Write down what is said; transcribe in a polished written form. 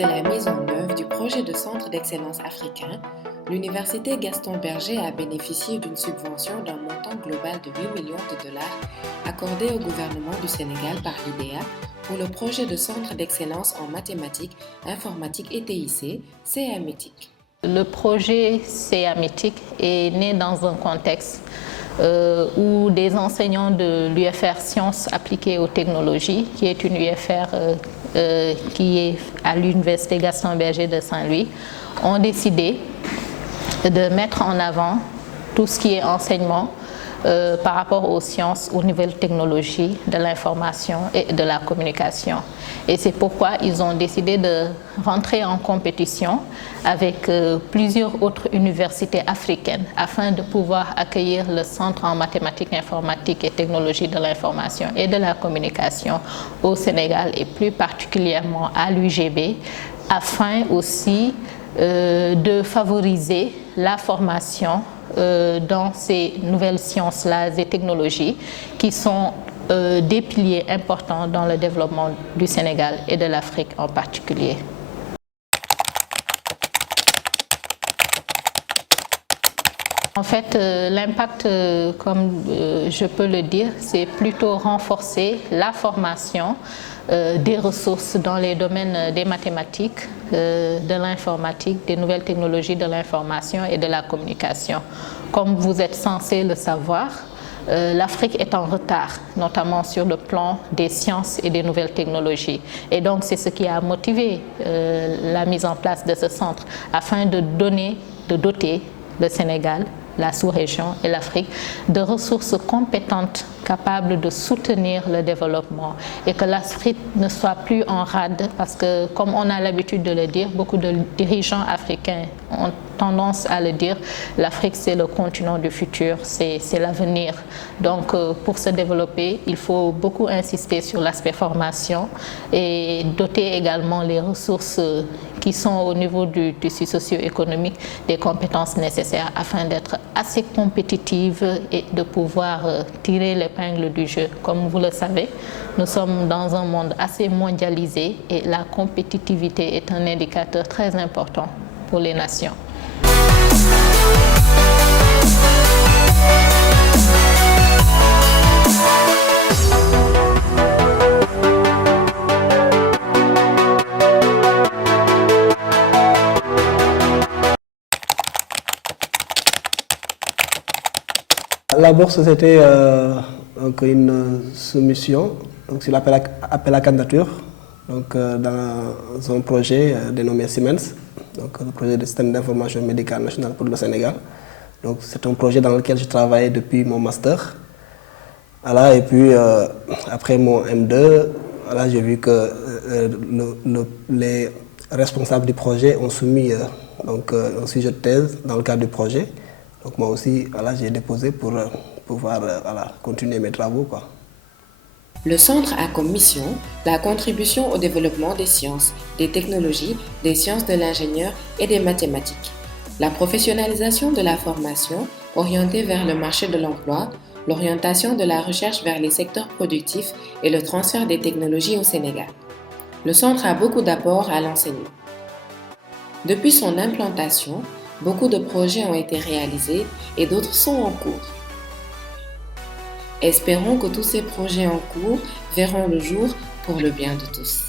de la mise en œuvre du projet de centre d'excellence africain, l'Université Gaston Berger a bénéficié d'une subvention d'un montant global de 8 millions de dollars accordée au gouvernement du Sénégal par l'IDEA pour le projet de centre d'excellence en mathématiques, informatique et TIC, CAMETIC. Le projet CAMETIC est né dans un contexte où des enseignants de l'UFR Sciences appliquées aux technologies, qui est une UFR qui est à l'Université Gaston Berger de Saint-Louis, ont décidé de mettre en avant tout ce qui est enseignement par rapport aux sciences, aux nouvelles technologies de l'information et de la communication. Et c'est pourquoi ils ont décidé de rentrer en compétition avec plusieurs autres universités africaines afin de pouvoir accueillir le centre en mathématiques, informatique et technologie de l'information et de la communication au Sénégal et plus particulièrement à l'UGB, afin aussi de favoriser la formation dans ces nouvelles sciences-là et technologies qui sont des piliers importants dans le développement du Sénégal et de l'Afrique en particulier. En fait, l'impact, comme je peux le dire, c'est plutôt renforcer la formation des ressources dans les domaines des mathématiques, de l'informatique, des nouvelles technologies de l'information et de la communication. Comme vous êtes censé le savoir, l'Afrique est en retard, notamment sur le plan des sciences et des nouvelles technologies. Et donc, c'est ce qui a motivé la mise en place de ce centre, afin de doter le Sénégal, la sous-région et l'Afrique de ressources compétentes capables de soutenir le développement et que l'Afrique ne soit plus en rade parce que, comme on a l'habitude de le dire, beaucoup de dirigeants africains ont tendance à le dire, l'Afrique c'est le continent du futur, c'est l'avenir. Donc pour se développer, il faut beaucoup insister sur l'aspect formation et doter également les ressources qui sont au niveau du tissu socio-économique des compétences nécessaires afin d'être assez compétitive et de pouvoir tirer l'épingle du jeu. Comme vous le savez, nous sommes dans un monde assez mondialisé et la compétitivité est un indicateur très important pour les nations. La bourse, c'était une soumission sur l'appel à candidature dans un projet dénommé Siemens, donc le projet de système d'information médicale national pour le Sénégal. Donc c'est un projet dans lequel je travaillais depuis mon master. Voilà, et puis après mon M2, voilà, j'ai vu que les responsables du projet ont soumis un sujet de thèse dans le cadre du projet. Donc moi aussi, voilà, j'ai déposé pour pouvoir continuer mes travaux, quoi. Le centre a comme mission la contribution au développement des sciences, des technologies, des sciences de l'ingénieur et des mathématiques, la professionnalisation de la formation orientée vers le marché de l'emploi, l'orientation de la recherche vers les secteurs productifs et le transfert des technologies au Sénégal. Le centre a beaucoup d'apports à l'enseignement. Depuis son implantation, beaucoup de projets ont été réalisés et d'autres sont en cours. Espérons que tous ces projets en cours verront le jour pour le bien de tous.